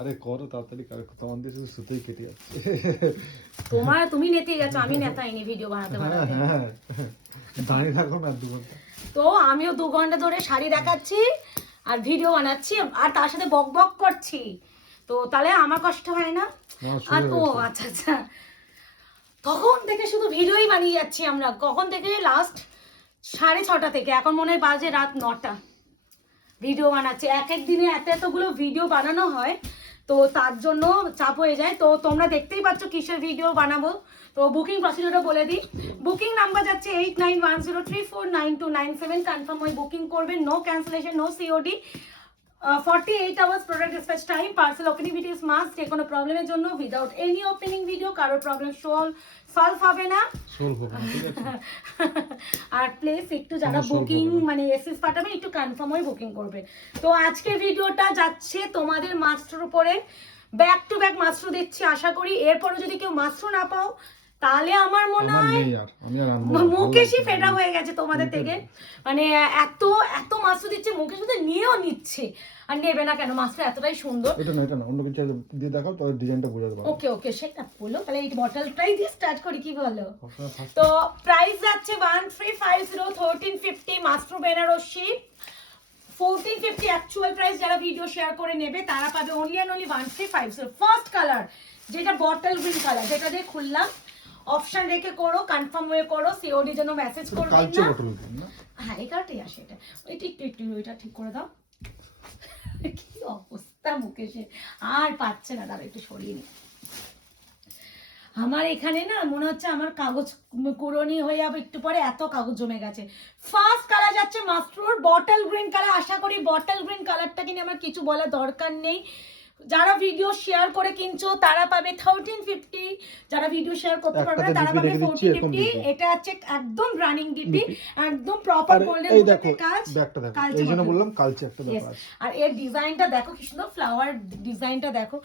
আরে করো তাড়াতাড়ি কার তোমার দিয়ে শুধু শুতেই কেটে যাচ্ছে। তোমার তুমি নেতে গেছো আমি নেতাইনি ভিডিও বানাতে হ্যাঁ বানাতে। হ্যাঁ দাঁড়িয়ে থাকো না দু ঘণ্টা। তো আমিও দু ঘণ্টা ধরে শাড়ি দেখাচ্ছি আর ভিডিও বানাচ্ছি আর তার সাথে বক বক করছি। তো তাহলে আমার কষ্ট হয় না? না, আর ও আচ্ছা আচ্ছা। তখন থেকে শুধু ভিডিওই বানিয়ে যাচ্ছি আমরা। কখন থেকে? লাস্ট সাড়ে ছটা থেকে। এখন মনে হয় বাজে রাত নটা। ভিডিও বানাচ্ছি। এক এক দিনে এত এতগুলো ভিডিও বানানো হয়, তো তার জন্য চাপ হয়ে যায়। তো তোমরা দেখতেই পাচ্ছ কিসের ভিডিও বানাবো। তো বুকিং প্রসিডিওটা বলে দিই। বুকিং নাম্বার যাচ্ছে eight nine one zero three four nine two nine seven confirm হয়ে বুকিং করবেন no cancellation no COD forty eight hours product dispatch time parcel opening video must যে কোনো প্রবলেমের জন্য উইদাউট এনি ওপেনিং ভিডিও কারোর problem solve solve হবে না। আর place একটু যারা বুকিং। মানে এসএস পাঠাবে একটু কনফার্ম হয়ে বুকিং করবে। তো আজকের ভিডিওটা যাচ্ছে তোমাদের মাস্টার উপরে। ব্যাক টু ব্যাক মাস্টার দিচ্ছি আশা করি। এরপরে যদি কেউ মাস্টার না পাও তাহলে আমার মনে হয় মুকেশই ফেটা হয়ে গেছে তোমাদের থেকে। মানে এত এত মাস্টার দিচ্ছে মুকেশ ওদের নিয়েও নিচ্ছে। আর নেবে না কেন মাস্টার এতটাই সুন্দর। এটা না এটা না অন্য কিছু দিয়ে দেখাও তাহলে ডিজাইনটা বোঝাতে পারব। ওকে ওকে সেটা বলো। তাহলে এই বটলটাই দিয়ে স্টার্ট করি কি বলো? তো প্রাইস যাচ্ছে one three five zero thirteen fifty master Banarasi fourteen fifty actual price যারা ভিডিও শেয়ার করে নেবে তারা পাবে only and only one three five zero first colour যেটা বটল গ্রিন কালার যেটা দিয়ে খুললাম। অপশন রেখে করো কনফার্ম হয়ে করো সিওডি জন্য মেসেজ করবেন কালচে না। হ্যাঁ এই আসে এটা। এটা একটু একটু এটা ঠিক করে দাও। কি অবস্থা মুকেশের আর পাচ্ছে না দাঁড়া একটু সরিয়ে নি আমার এখানে না মনে হচ্ছে আমার কাগজ কুড়নি হয়ে যাবে একটু পরে এত কাগজ জমে গেছে। ফার্স্ট কালার যাচ্ছে মাস্ট্রোর বটল গ্রিন কালার আশা করি বটল গ্রিন কালারটা কিনে আমার কিছু বলার দরকার নেই। যারা ভিডিও শেয়ার করে কিনছো তারা পাবে থার্টিন ফিফটি যারা ভিডিও শেয়ার করতে পারবে না তারা পাবে ফোরটিন ফিফটি এটা হচ্ছে একদম রানিং ডিপি একদম প্রপার গোল্ডেন কাজ। এই জন্য বললাম কালচে একটা ব্যাপার আর এর ডিজাইনটা দেখো কি সুন্দর ফ্লাওয়ার ডিজাইনটা দেখো।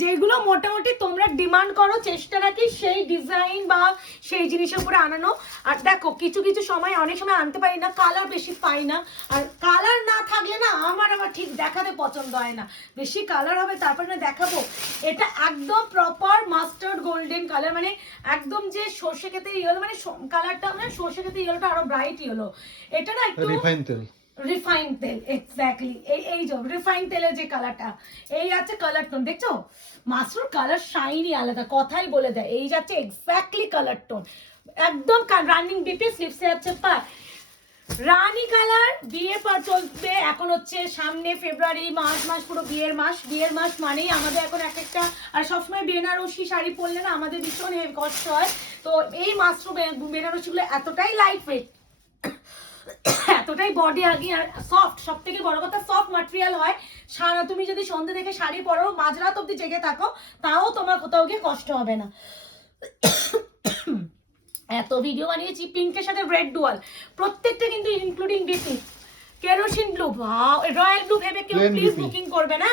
যেগুলো মোটামুটি তোমরা ডিমান্ড করো চেষ্টা রাখি সেই ডিজাইন বা সেই জিনিসের উপরে আনানো। আর দেখো কিছু কিছু সময় অনেক সময় আনতে পারি না কালার বেশি পাই না। আর কালার না থাকলে না আমার আবার ঠিক দেখাতে পছন্দ হয় না। বেশি কালার হবে তারপরে না দেখাবো। এটা একদম প্রপার মাস্টার্ড গোল্ডেন কালার মানে একদম যে সর্ষে খেতে ইয়েলো মানে কালারটা মানে সর্ষে খেতে ইয়েলোটা আরও ব্রাইট ইয়েলো এটা না একটু রিফাইন তেল। রিফাইন তেল এক্স্যাক্টলি এই এই যে রিফাইন তেলের যে কালারটা এই আছে কালার টোন দেখছ? মাসরুর কালার শাইনি আলাদা কথাই বলে দেয়। এই যাচ্ছে এক্স্যাক্টলি কালার টোন একদম রানিং ডিপি স্লিপসে যাচ্ছে পা রানী কালার বিয়ে পর চলবে এখন হচ্ছে সামনে ফেব্রুয়ারি মার্চ মাস, পুরো বিয়ের মাস। বিয়ের মাস মানেই আমাদের এখন এক একটা, আর সবসময় বেনারসি শাড়ি পরলে না আমাদের ভীষণ কষ্ট হয়। তো এই মাশরুম বেনারসিগুলো এতটাই লাইট ওয়েট এতটাই বডি আগে আর সফট সব থেকে বড় কথা সফট ম্যাটেরিয়াল হয়। সারা তুমি যদি সন্ধ্যে থেকে শাড়ি পরো, মাঝরাত অব্দি জেগে থাকো, তাও তোমার কোথাও গিয়ে কষ্ট হবে না। এত ভিডিও বানিয়েছি পিঙ্কের সাথে রেড ডুয়াল প্রত্যেকটা কিন্তু including DP kerosene blue royal blue ভেবে কেউ প্লিজ বুকিং করবে না?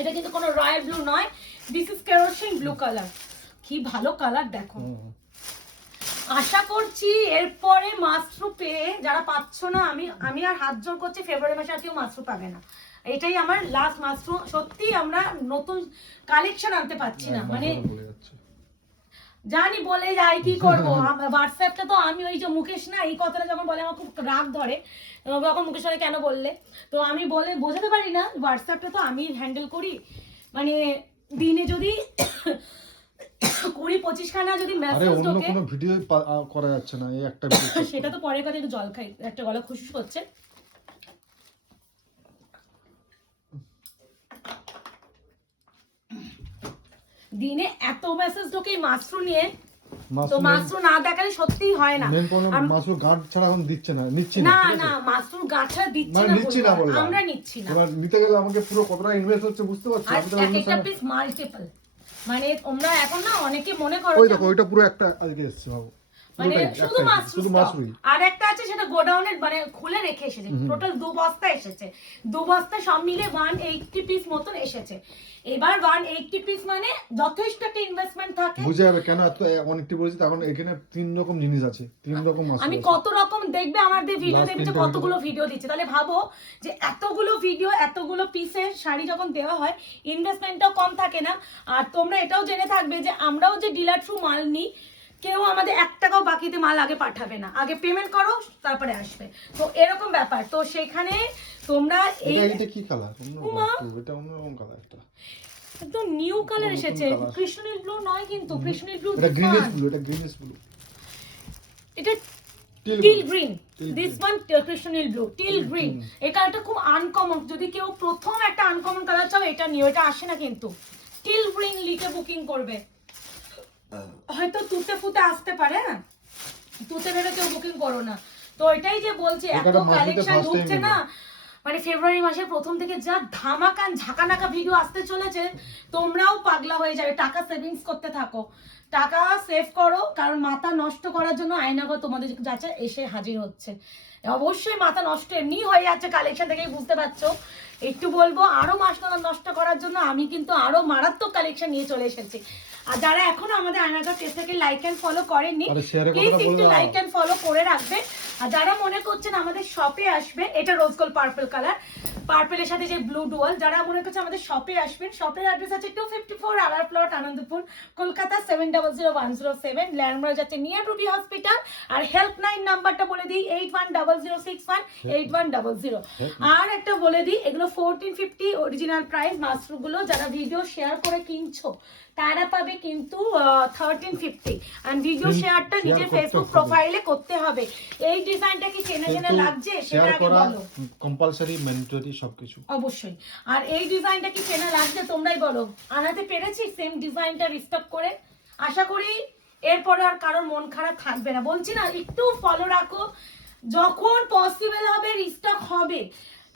এটা কিন্তু কোনো রয়্যাল ব্লু নয় this is kerosene blue colour কি ভালো কালার দেখো। আশা করছি এরপরে মাশরু পেয়ে যারা পাচ্ছ না আমি আমি আর হাত জোর করছি ফেব্রুয়ারি মাসে আর কেউ মাশরু পাবে না। এটাই আমার লাস্ট মাশরু সত্যি আমরা নতুন কালেকশন আনতে পারছি না। মানে বলে যাচ্ছে। জানি বলে যাই কি করব? হোয়াটসঅ্যাপটা তো আমি ওই যে মুকেশ না এই কথাটা যখন বলে আমার খুব রাগ ধরে। তখন মুকেশ কেন বললে? তো আমি বলে বোঝাতে পারি না হোয়াটসঅ্যাপটা তো আমি হ্যান্ডেল করি। মানে দিনে যদি কুড়ি পঁচিশ খানা যদি মেসেজ অন্য কোনো ভিডিও করা যাচ্ছে না এই একটা সেটা তো পরের কথা একটু জল খাই একটা গলা খুশুস করছে। দিনে এত মেসেজ ঢোকে মাশরু নিয়ে। তো মাশরু না দেখালে সত্যিই হয় না। মেন ছাড়া এখন দিচ্ছে না নিচ্ছি না না ঠিক আছে? না দিচ্ছে মানে না নিচ্ছি না বললাম। আমরা নিচ্ছি না। এবার নিতে গেলে আমাকে পুরো কতটা ইনভেস্ট হচ্ছে বুঝতে পারছি? আর আমি তো একটা পিস মাল্টিপল মানে তোমরা এখন না অনেকে মনে করো ওই দেখো ওইটা পুরো একটা আজকে এসছে বাবু। মানে শুধু মাশরুম। আর একটা আছে সেটা গোডাউনের মানে খুলে রেখে এসেছে। টোটাল দু বস্তা এসেছে। দু বস্তা সব মিলে ওয়ান এইটটি পিস মতন এসেছে। এবার ওয়ান এইটটি পিস মানে যথেষ্ট একটা ইনভেস্টমেন্ট থাকে। বুঝে যাবে কেন এত অনেকটি বলেছি তখন এখানে তিন রকম জিনিস আছে তিন রকম আমি কত রকম দেখবে আমাদের ভিডিও দেখবে যে কতগুলো ভিডিও দিচ্ছে। তাহলে ভাবো যে এতগুলো ভিডিও এতগুলো পিসের শাড়ি যখন দেওয়া হয় ইনভেস্টমেন্টটাও কম থাকে না। আর তোমরা এটাও জেনে থাকবে যে আমরাও যে ডিলার থ্রু মাল নিই কেউ আমাদের এক টাকাও বাকিতে মাল আগে পাঠাবে না। আগে পেমেন্ট করো তারপরে আসবে। তো এরকম ব্যাপার। তো সেখানে তোমরা এই এটা এটা কি কালার। এটা অন্যরকম কালার একটা। একদম নিউ কালার এসেছে। কৃষ্ণনীল ব্লু নয় কিন্তু কৃষ্ণনীল ব্লু এটা গ্রিনিশ ব্লু এটা গ্রিনিশ ব্লু এটা teal teal green this one কৃষ্ণনীল blue teal green এই কালারটা খুব আনকমন যদি কেউ প্রথম একটা আনকমন কালার চাও এটা নিও এটা আসে না কিন্তু। টিল গ্রিন লিখে বুকিং করবে। হয়তো তুতে ফুতে আসতে পারে হ্যাঁ? তুতে ভেবে কেউ বুকিং করো না। তো এটাই যে বলছে এত কালেকশন ঢুকছে না। মানে ফেব্রুয়ারি মাসের প্রথম থেকে যা ধামাকান ঝাঁকানাকা ভিডিও আসতে চলেছে তোমরাও পাগলা হয়ে যাবে। টাকা সেভিংস করতে থাকো। টাকা সেভ করো কারণ মাথা নষ্ট করার জন্য আয়নাগর তোমাদের কাছে এসে হাজির হচ্ছে। অবশ্যই মাথা নষ্ট এমনি হয়ে যাচ্ছে কালেকশন থেকেই বুঝতে পারছ। একটু বলব আরও মাস নষ্ট করার জন্য আমি কিন্তু আরও মারাত্মক কালেকশন নিয়ে চলে এসেছি। আর যারা এখনও আমাদের পেজ থেকে লাইক অ্যান্ড ফলো করেননি প্লিজ একটু লাইক অ্যান্ড ফলো করে রাখবে আর যারা মনে করছেন আমাদের শপে আসবে এটা রোজ গোল্ড পার্পল কালার পার্পেলের সাথে যে ব্লু ডুয়াল যারা মনে করছে আমাদের শপে আসবেন শপের অ্যাড্রেস আছে টু ফিফটি ফোর আলার plot Anandapur Kolkata seven double zero one zero seven landmark যাচ্ছে নিয়ার রুবি হসপিটাল আর হেল্প লাইন নাম্বারটা বলে দিই eight one double zero six one eight one double zero আর একটা বলে দিই এগুলো ফোরটিন ফিফটি অরিজিনাল প্রাইস মাশরুমগুলো যারা ভিডিও শেয়ার করে কিনছো তারা পাবে কিন্তু থার্টিন ফিফটি আর ভিডিও শেয়ারটা নিজের ফেসবুক। প্রোফাইলে করতে হবে। এই ডিজাইনটা কি চেনা চেনা লাগছে? সেটা শেয়ার আগে করা বলো। কম্পালসারি ম্যান্ডেটরি সবকিছু। অবশ্যই। আর এই ডিজাইনটা কি চেনা লাগছে তোমরাই বলো। আনাতে পেরেছি সেম ডিজাইনটা রিস্টক করে। আশা করি এরপরে আর কারোর মন খারাপ থাকবে না। বলছি না একটু ফলো রাখো। যখন পসিবল হবে রিস্টক হবে।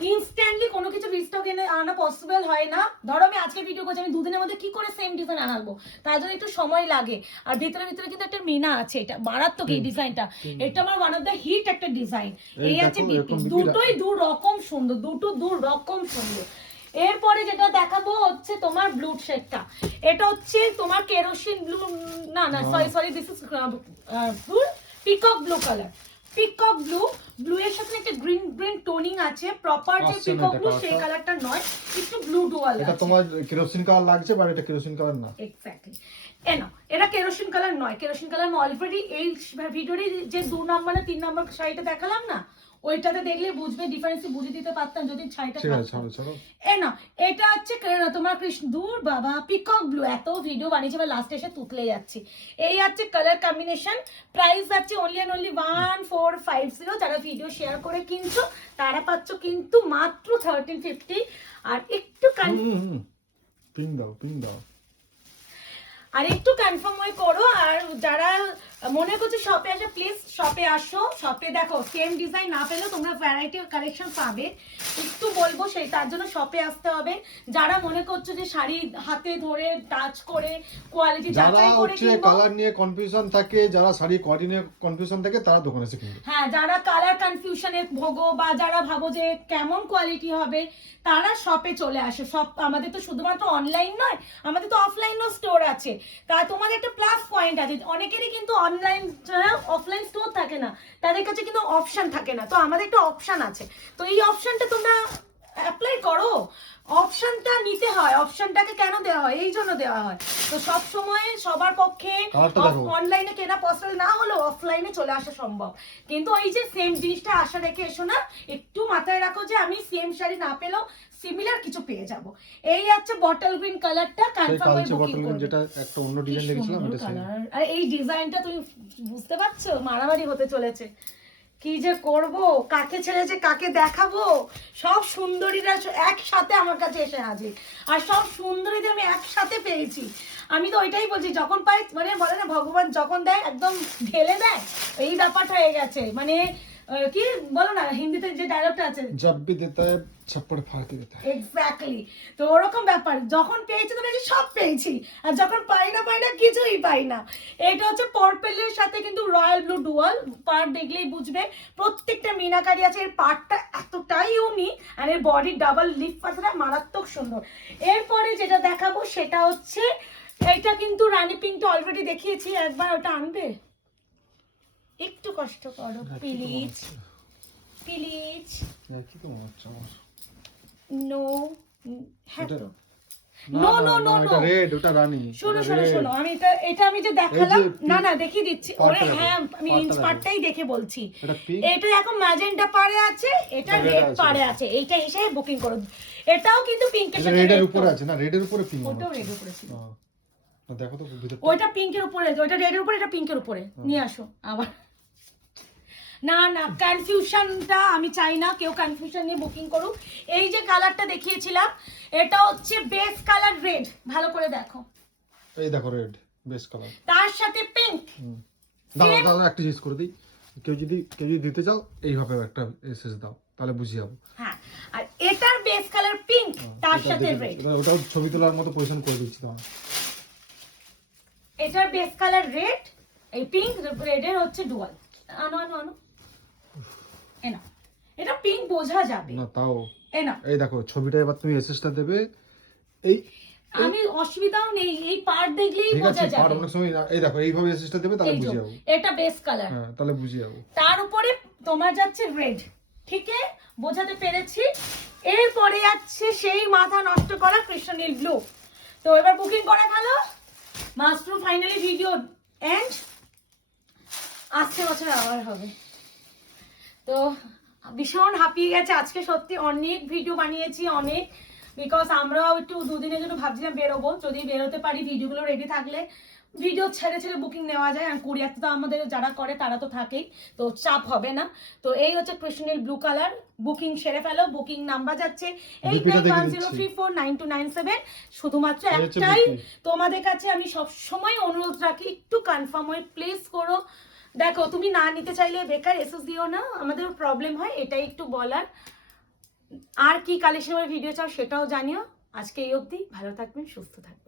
ইনস্ট্যান্টলি কোনো কিছু রিস্টক এনে আনা পসিবল হয় না। ধরো আমি আজকে ভিডিও করছি আমি দুদিনের মধ্যে কি করে সেম ডিজাইন আনাবো? তার জন্য একটু সময় লাগে। আর ভিতরে ভিতরে কিন্তু একটা মিনা আছে এটা মারাত্মক এই ডিজাইনটা এটা আমার ওয়ান অফ দ্য হিট একটা ডিজাইন এই আছে দুটোই দু রকম সুন্দর দুটো দু রকম সুন্দর। এরপরে যেটা দেখাবো হচ্ছে তোমার ব্লু শেডটা এটা হচ্ছে তোমার কেরোসিন ব্লু না না না। Sorry sorry this is blue peacock blue colour peacock blue blue এর সাথে একটা গ্রিন গ্রিন টোনিং আছে প্রপার যে পিকক ব্লু সেই কালারটা নয় একটু ব্লু ডুয়াল এটা তোমার কেরোসিন কালার লাগছে বাট এটা কেরোসিন কালার না। এক্স্যাক্টলি এনো এটা কেরোসিন কালার নয়। কেরোসিন কালার আমি অলরেডি এই ভিডিওরই যে দু নাম্বার না তিন নাম্বার শাড়িটা দেখালাম না ওইটাতে দেখলে বুঝবে ডিফারেন্স বুঝে দিতে পারতাম যদি ছাড়ো এ না এটা হচ্ছে কে- তোমার কৃষ্ণ দূর বাবা পিকক ব্লু এত ভিডিও বানিয়েছে এবার লাস্টে এসে তুতলে যাচ্ছি। এই হচ্ছে কালার কম্বিনেশন প্রাইস যাচ্ছে only and only one four five zero যারা ভিডিও শেয়ার করে কিনছো তারা পাচ্ছ কিন্তু মাত্র থার্টিন ফিফটি আর একটু কন- পিন দাও পিন দাও। আর একটু কনফার্ম হয়ে করো আর যারা মনে করছ শপে আসে প্লিজ শপে আসো শপে দেখো সেম ডিজাইন না পেলেও তোমরা ভ্যারাইটি কালেকশন পাবে। একটু বলব সেই তার জন্য শপে আসতে হবে। যারা মনে করছ যে শাড়ি হাতে ধরে টাচ করে কোয়ালিটি যারা হচ্ছে কালার নিয়ে কনফিউশন থাকে যারা শাড়ি কোয়ালিটি নিয়ে কনফিউশন থাকে তারা দোকানে এসে কিনবে। হ্যাঁ যারা কালার কনফিউশনে ভোগো বা যারা ভাবো যে কেমন কোয়ালিটি হবে তারা শপে চলে আসে। সব আমাদের তো শুধুমাত্র অনলাইন নয় আমাদের তো অফলাইনও স্টোর আছে। তা তোমাদের একটা প্লাস পয়েন্ট আছে অনেকেরই কিন্তু অনলাইন অফলাইন স্টোর থাকে না। তাদের কাছে কিন্তু অপশান থাকে না। তো আমাদের একটা অপশান আছে। তো এই অপশানটা তোমরা অ্যাপ্লাই করো। অপশনটা নিতে হয়। অপশনটাকে কেন দেওয়া হয়? এই জন্য দেওয়া হয়। তো সব সময় সবার পক্ষে অনলাইনে কেনা পসিবল না হলেও অফলাইনে চলে আসা সম্ভব। কিন্তু ওই যে সেম জিনিসটা আশা রেখে এসো না একটু মাথায় রাখো যে আমি সেম শাড়ি না পেলেও সিমিলার কিছু পেয়ে যাব। এই হচ্ছে বটল গ্রিন কালারটা কনফার্ম হয়ে বুকিং যেটা একটা অন্য ডিজাইন কালার আর এই ডিজাইনটা তুমি বুঝতে পারছ? মারামারি হতে চলেছে। কি যে করব? কাকে ছেড়ে যে কাকে দেখাবো? সব সুন্দরীরা একসাথে আমার কাছে এসে হাজির। আর সব সুন্দরীদের আমি একসাথে পেয়েছি। আমি তো ওইটাই বলছি, যখন পাই মানে বলে না, ভগবান যখন দেয়, একদম ঢেলে দেয়, এই ব্যাপারটা হয়ে গেছে। মানে কি বলো না হিন্দিতে যে ডায়লগটা আছে। জব ভি দেতা হ্যায় ছাপ্পড় ফাড় কে দেতা। হ্যায় এক্স্যাক্টলি তো ওরকম ব্যাপার যখন পেয়েছি তো পেয়েছি সব পেয়েছি। আর যখন পাই না পাই না কিছুই পাই না। এটা হচ্ছে পার্পেলের সাথে কিন্তু রয়্যাল ব্লু ডুয়াল পার্ট দেখলেই বুঝবে। প্রত্যেকটা মিনাকারি আছে এর পার্টটা এতটাই ইউনিক আর এর বডি ডাবল লিফ পাতাটা মারাত্মক সুন্দর। এরপরে যেটা দেখাবো সেটা হচ্ছে এটা কিন্তু রানী পিঙ্কটা অলরেডি দেখিয়েছি একবার ওটা আনবে? একটু কষ্ট করো প্লিজ প্লিজ নো হ্যাঁ না, না, না, no, এটা red, ওটা রানী শোনো শোনো শোনো আমি এটা এটা আমি যে দেখালাম না না দেখিয়ে দিচ্ছি। ওরে হ্যাঁ আমি ইঞ্চ পার্টটাই দেখে। বলছি। এটা এখন ম্যাজেন্টা পারে আছে এটা রেড পারে আছে। এইটা এসে বুকিং করো। এটাও কিন্তু পিঙ্কের সাথে red উপরে আছে না? রেড এর উপরে পিঙ্ক ওটাও রেড উপরে ছিল দেখো তো ওইটা পিঙ্কের উপরে ওইটা রেডের উপরে এটা পিঙ্কের উপরে। নিয়ে আসো আবার। না না কনফিউশনটা আমি চাই না কেউ কনফিউশন নিয়ে বুকিং করুক। এই যে কালারটা দেখিয়েছিলাম এটা হচ্ছে বেস কালার রেড ভালো করে দেখো। এই দেখো রেড বেস কালার তার সাথে পিঙ্ক দাও Same. দাও একটা জিনিস করে দিই। কেউ যদি কেউ যদি দিতে চাও এইভাবে একটা এসএস দাও তাহলে বুঝিয়ে যাব। হ্যাঁ আর এটার বেস কালার পিঙ্ক তার সাথে রেড। ওটাও ছবি তোলার মতো পজিশন করে দিচ্ছি তোমার এটার বেস কালার রেড এই পিঙ্ক রেডের হচ্ছে ডুয়াল আনো আনো আনো। এনা এটা পিঙ্ক বোঝা যাবে। না তাও। এনা এই দেখো ছবিটা এবার তুমি এসএসটা দেবে। এই আমি অসুবিধাও নেই এই পার্ট দেখলেই বোঝা যাবে। অনেক সময় না- এই দেখো এইভাবে এসএসটা দেবে তাহলে যাব। এটা বেস কালার হ্যাঁ তাহলে যাব। তার উপরে তোমার যাচ্ছে রেড ঠিক আছে বোঝাতে পেরেছি। এরপরে যাচ্ছে সেই মাথা নষ্ট করা কৃষ্ণনীল ব্লু তো এবার বুকিং করা গেল মাস্টার ফাইনালি ভিডিও এন্ড আসছে বছর আবার হবে। তো ভীষণ হাঁপিয়ে গেছে। আজকে সত্যি অনেক ভিডিও বানিয়েছি অনেক। বিকজ আমরাও একটু দুদিনের জন্য ভাবছিলাম বেরোবো। যদি বেরোতে পারি ভিডিওগুলো রেডি থাকলে ভিডিও ছেড়ে ছেড়ে বুকিং নেওয়া যায়। আর কুরিয়াতে তো আমাদের যারা করে তারা তো থাকেই। তো চাপ হবে না। তো এই হচ্ছে কৃষ্ণনীল ব্লু কালার বুকিং সেরে ফেলো বুকিং নাম্বার যাচ্ছে eight nine one zero three four nine two nine seven শুধুমাত্র একটাই তোমাদের কাছে আমি সব সময় অনুরোধ রাখি একটু কনফার্ম হয়ে প্লেস করো। দেখো, তুমি না নিতে চাইলে বেকার এসএস দিও না আমাদের প্রবলেম হয়, এটাই একটু বলার। আর কি কালেকশনের ভিডিও চাও সেটাও জানিও। আজকে এই অবধি, ভালো থাকবেন, সুস্থ থাকবেন।